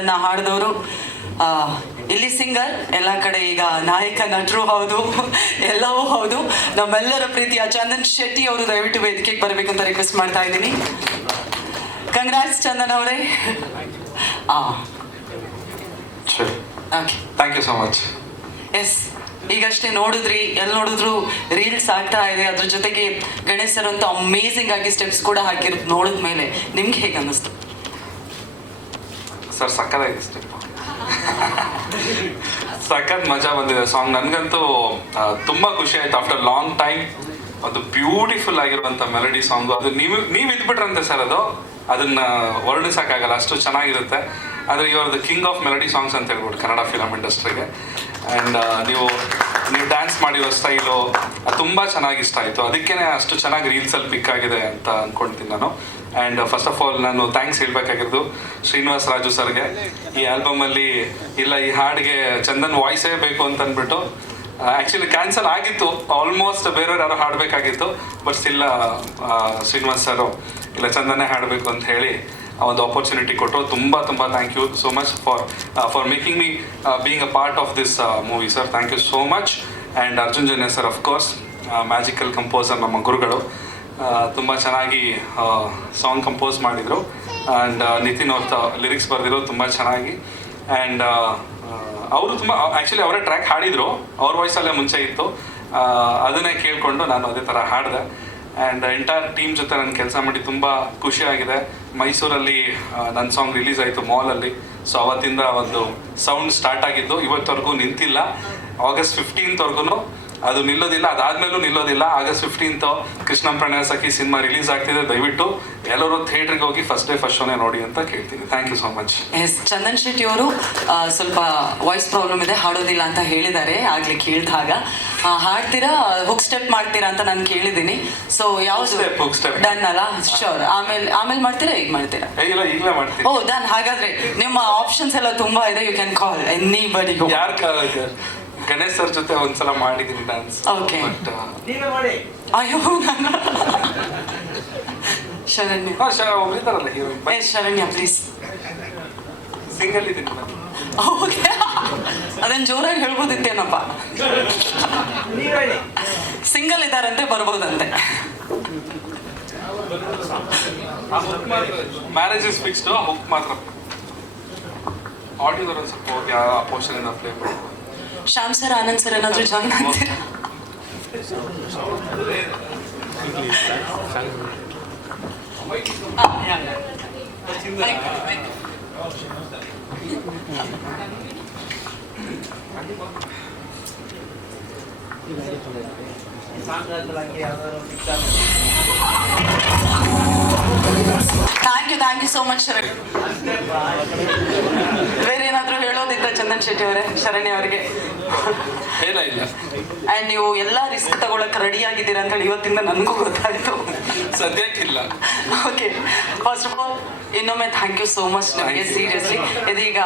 ಹಾಡಿದವರು. ಆ, ಇಲ್ಲಿ ಸಿಂಗರ್ ಎಲ್ಲ ಕಡೆ ಈಗ ನಾಯಕ ನಟರು ಹೌದು ಎಲ್ಲವೂ ಹೌದು. ನಮ್ಮೆಲ್ಲರ ಪ್ರೀತಿಯ ಚಂದನ್ ಶೆಟ್ಟಿ ಅವರು ದಯವಿಟ್ಟು ವೇದಿಕೆಗೆ ಬರಬೇಕು ಅಂತ ರಿಕ್ವೆಸ್ಟ್ ಮಾಡ್ತಾ ಇದ್ದೀನಿ. ಕಂಗ್ರಾಟ್ಸ್ ಚಂದನ್ ಅವರೇ. ಆ. You okay much. ಎಸ್ ಈಗಷ್ಟೇ ನೋಡಿದ್ರಿ ಎಲ್ಲಿ ನೋಡಿದ್ರು ರೀಲ್ಸ್ ಆಗ್ತಾ ಇದೆ. ಅದ್ರ ಜೊತೆಗೆ ಗಣೇಶ್ ಸರ್ ಅಂತ ಅಮೇಸಿಂಗ್ ಆಗಿ ಸ್ಟೆಪ್ಸ್ ಕೂಡ ಹಾಕಿರೋದು ನೋಡಿದ ಮೇಲೆ ನಿಮ್ಗೆ ಹೇಗೆ ಅನ್ನಿಸ್ತು? ಸರ್ ಸಕ್ಕತ್ತಾಗಿದೆ ಸ್ಟೆಪ್ ಸಖತ್ ಮಜಾ ಬಂದಿದೆ. ಸಾಂಗ್ ನನಗಂತೂ ತುಂಬಾ ಖುಷಿ ಆಯ್ತು. ಆಫ್ಟರ್ ಲಾಂಗ್ ಟೈಮ್ ಅದು ಬ್ಯೂಟಿಫುಲ್ ಆಗಿರುವಂತ ಮೆಲಡಿ ಸಾಂಗ್ ಅದು ನೀವು ನೀವು ಇದ್ಬಿಟ್ರಂತೆ ಸರ್ ಅದು. ಅದನ್ನ ವರ್ಣಿಸೋಕ್ಕಾಗಲ್ಲ. ಅಷ್ಟು ಚೆನ್ನಾಗಿರುತ್ತೆ. ಆದರೆ you are the king of melody songs ಅಂತ ಹೇಳ್ಬೋದು ಕನ್ನಡ ಫಿಲಮ್ ಇಂಡಸ್ಟ್ರಿಗೆ ಆ್ಯಂಡ್ ನೀವು ನೀವು ಡ್ಯಾನ್ಸ್ ಮಾಡಿರೋ ಸ್ಟೈಲು ತುಂಬ ಚೆನ್ನಾಗಿ ಇಷ್ಟ ಆಯಿತು. ಅದಕ್ಕೇ ಅಷ್ಟು ಚೆನ್ನಾಗಿ ರೀಲ್ಸಲ್ಲಿ ಪಿಕ್ ಆಗಿದೆ ಅಂತ ಅಂದ್ಕೊಳ್ತೀನಿ ನಾನು. ಆ್ಯಂಡ್ ಫಸ್ಟ್ ಆಫ್ ಆಲ್ ನಾನು ಥ್ಯಾಂಕ್ಸ್ ಹೇಳಬೇಕಾಗಿರೋದು ಶ್ರೀನಿವಾಸ್ ರಾಜು ಸರ್ಗೆ. ಈ ಆಲ್ಬಮಲ್ಲಿ ಇಲ್ಲ, ಈ ಹಾಡಿಗೆ ಚಂದನ್ ವಾಯ್ಸೇ ಬೇಕು ಅಂತ ಅಂದ್ಬಿಟ್ಟು ಆ್ಯಕ್ಚುಲಿ ಕ್ಯಾನ್ಸಲ್ ಆಗಿತ್ತು. ಆಲ್ಮೋಸ್ಟ್ ಬೇರೆಯವ್ರು ಯಾರೋ ಹಾಡಬೇಕಾಗಿತ್ತು. ಬಟ್ ಸ್ಟಿಲ್ಲ ಶ್ರೀನಿವಾಸ್ ಸರು, ಇಲ್ಲ ಚಂದನೇ ಹಾಡಬೇಕು ಅಂತ ಹೇಳಿ ಆ ಒಂದು ಆಪರ್ಚುನಿಟಿ ಕೊಟ್ಟು ತುಂಬ ತುಂಬ thank you so much for for making me being a part of this movie sir thank you so much and Arjun Janya sir of course magical composer ನಮ್ಮ ಗುರುಗಳು. ತುಂಬ ಚೆನ್ನಾಗಿ ಸಾಂಗ್ ಕಂಪೋಸ್ ಮಾಡಿದರು. ಆ್ಯಂಡ್ ನಿತಿನ್ ಅವ್ರ lyrics ಬರೆದಿರೋ ತುಂಬ ಚೆನ್ನಾಗಿ. And ಅವರು ತುಂಬ ಆ್ಯಕ್ಚುಲಿ ಅವರೇ ಟ್ರ್ಯಾಕ್ ಹಾಡಿದರು. ಅವ್ರ ವಾಯ್ಸಲ್ಲೇ ಮುಂಚೆ ಇತ್ತು. ಆ, ಅದನ್ನೇ ಕೇಳಿಕೊಂಡು ನಾನು ಅದೇ ಥರ ಹಾಡಿದೆ. ಆ್ಯಂಡ್ ಎಂಟೈರ್ ಟೀಮ್ ಜೊತೆ ನಾನು ಕೆಲಸ ಮಾಡಿ ತುಂಬ ಖುಷಿಯಾಗಿದೆ ಮೈಸೂರಲ್ಲಿ ನನ್ನ ಸಾಂಗ್ ರಿಲೀಸ್ ಆಯಿತು ಮಾಲಲ್ಲಿ ಸೊ ಅವತ್ತಿಂದ ಒಂದು ಸೌಂಡ್ ಸ್ಟಾರ್ಟ್ ಆಗಿದ್ದು, ಇವತ್ತವರೆಗೂ ನಿಂತಿಲ್ಲ. ಆಗಸ್ಟ್ ಫಿಫ್ಟೀನ್ತ್ವರೆಗೂ ಅದು ನಿಲ್ಲೋದಿಲ್ಲ ಅದಾದ್ಮೇಲೂ ನಿಲ್ಲೋದಿಲ್ಲ. August fifteenth Krishna Pranaya Sakhi cinema release ಆಗ್ತಿದೆ. ದಯವಿಟ್ಟು ಎಲ್ಲರೂ ಥಿಯೇಟರ್ಗೆ ಹೋಗಿ ಫಸ್ಟ್ ಡೇ ಫಸ್ಟ್ ಶೋನೇ ನೋಡಿ ಅಂತ ಕೇಳ್ತೀನಿ. Thank you so much yes Chandan Shetty ಅವರು ಸ್ವಲ್ಪ ವಾಯ್ಸ್ ಪ್ರಾಬ್ಲಮ್ ಇದೆ ಹಾಡೋದಿಲ್ಲ ಅಂತ ಹೇಳಿದ್ದಾರೆ. ಆಗ್ಲಿ ಕೇಳಿದಾಗ. ಹಾಡ್ತೀರಾ ಹುಕ್ ಸ್ಟೆಪ್ ಮಾಡ್ತೀರಾ ಅಂತ ನಾನು ಕೇಳಿದ್ದೀನಿ. ಸೊ ಯಾವ್ದು? Step step, step. ಡನ್ ಅಲ್ಲ? ಶೋರ್ ಆಮೇಲೆ ಆಮೇಲೆ ಮಾಡ್ತೀರಾ ಈಗ ಮಾಡ್ತೀರಾ? ಇಲ್ಲ ಈಗಲೇ ಮಾಡ್ತೀನಿ. ಓ ಡನ್ ಹಾಗಾದ್ರೆ ನಿಮ್ಮ ಆಪ್ಷನ್ಸ್ ಎಲ್ಲ ತುಂಬಾ ಇದೆ. ಯು ಕ್ಯಾನ್ ಕಾಲ್ ಎನಿ ಬಡಿ ಯಾರು ಗಣೇಶ್ ಸರ್ ಜೊತೆ ಒಂದ್ಸಲ ಮಾಡಿದ್ದೀನಿ ಡ್ಯಾನ್ಸ್ ಓಕೆ ಬಟ್ ಅಯ್ಯೋ ನಾನು Saranya. ಒಬ್ರಿದಾರಲ್ಲ heroine yes Saranya please single ಇದ್ದೀನಿ ನಾನು. ಓಕೆ ಅದನ್ನ ಜೋರಾಗಿ ಹೇಳ್ಬೋದಿತ್ತೇನಪ್ಪ. ಸಿಂಗಲ್ ಇದಾರಂತೆ ಬರ್ಬೋದಂತೆ. ಮ್ಯಾರೇಜ್ ಇಸ್ ಫಿಕ್ಸ್ಡ್ ಹುಕ್ ಮಾತ್ರ. ಆಡಿಯೋದವ್ರು ಒಂದು ಸ್ವಲ್ಪ ಹೋಗಿ ಆ ಪೋರ್ಷನ್ ಇಂದ ಪ್ಲೇ ಮಾಡಿ. ಶ್ಯಾಮ್ ಸರ್ ಆನಂದ್ ಸರ್ ಏನಾದ್ರು ಜಾಯ್ನ್ ಆಗ್ತೀರಾ ಸಾಂಗ್ಗಳಿಗೆ ಯಾವ್ದಾದ್ರು mix thank you thank you so much Sharan ಬೇರೆ ಏನಾದರೂ ಚಂದನ್ ಶೆಟ್ಟಿ ಅವರೇ ಶರಣ್ಯ ಅವರಿಗೆ. ಇಲ್ಲ? ನೀವು ಎಲ್ಲಾ ರಿಸ್ಕ್ ತಗೊಳಕ್ ರೆಡಿ ಆಗಿದ್ದೀರಾ ಅಂತ ಹೇಳಿ ಇವತ್ತಿಂದ ನನಗೂ ಗೊತ್ತಾಯ್ತು. ಸದ್ಯಕ್ಕಿಲ್ಲ ಓಕೆ ಫಸ್ಟ್ ಆಫ್ ಆಲ್ ಇನ್ನೊಮ್ಮೆ ಥ್ಯಾಂಕ್ ಯು ಸೋ ಮಚ್ ನಿಮಗೆ ಸೀರಿಯಸ್ಲಿ ಇದೀಗ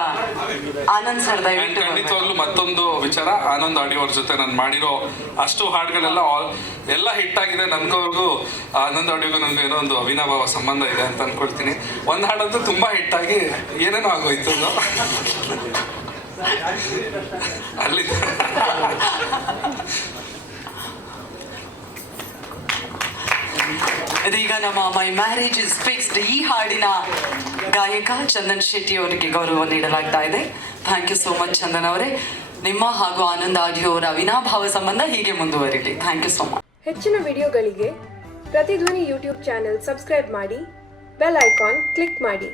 ಆನಂದ್ ಸರ್ ದಯವಿಟ್ಟು ಖಂಡಿತವಾಗ್ಲೂ ಮತ್ತೊಂದು ವಿಚಾರ ಆನಂದ್ ಆಡಿಯೋ ಅವ್ರ ಜೊತೆ ನಾನು ಮಾಡಿರೋ ಅಷ್ಟು ಹಾಡುಗಳೆಲ್ಲ ಆಲ್ ಎಲ್ಲ ಹಿಟ್ ಆಗಿದೆ. ನನ್ಗೋರ್ಗು ಆನಂದ್ ಆಡಿಯೋಗೂ ನನಗೆ ಏನೋ ಒಂದು ಅವಿನಾಭಾವ ಸಂಬಂಧ ಇದೆ ಅಂತ ಅನ್ಕೊಳ್ತೀನಿ. ಒಂದು ಹಾಡಂತೂ ತುಂಬಾ ಹಿಟ್ ಆಗಿ ಏನೇನೋ ಆಗೋಯ್ತು. ಇದೀಗ ನಮ್ಮ ಮೈ ಮ್ಯಾರೇಜ್ ಇಸ್ ಫಿಕ್ಸ್ಡ್ ಈ ಹಾಡಿನ ಗಾಯಕ ಚಂದನ್ ಶೆಟ್ಟಿ ಅವರಿಗೆ ಗೌರವ ನೀಡಲಾಗ್ತಾ ಇದೆ. Thank you so much Chandan ಅವರೇ. ನಿಮ್ಮ ಹಾಗೂ ಆನಂದ್ ಆಡಿಯೋ ಅವರ ಅವಿನಾಭಾವ ಸಂಬಂಧ ಹೀಗೆ ಮುಂದುವರಿಲಿ. ಥ್ಯಾಂಕ್ ಯು ಸೋ ಮಚ್ ಹೆಚ್ಚಿನ ವಿಡಿಯೋಗಳಿಗೆ ಪ್ರತಿಧ್ವನಿ ಯೂಟ್ಯೂಬ್ ಚಾನೆಲ್ ಸಬ್ಸ್ಕ್ರೈಬ್ ಮಾಡಿ, ಬೆಲ್ ಐಕಾನ್ ಕ್ಲಿಕ್ ಮಾಡಿ.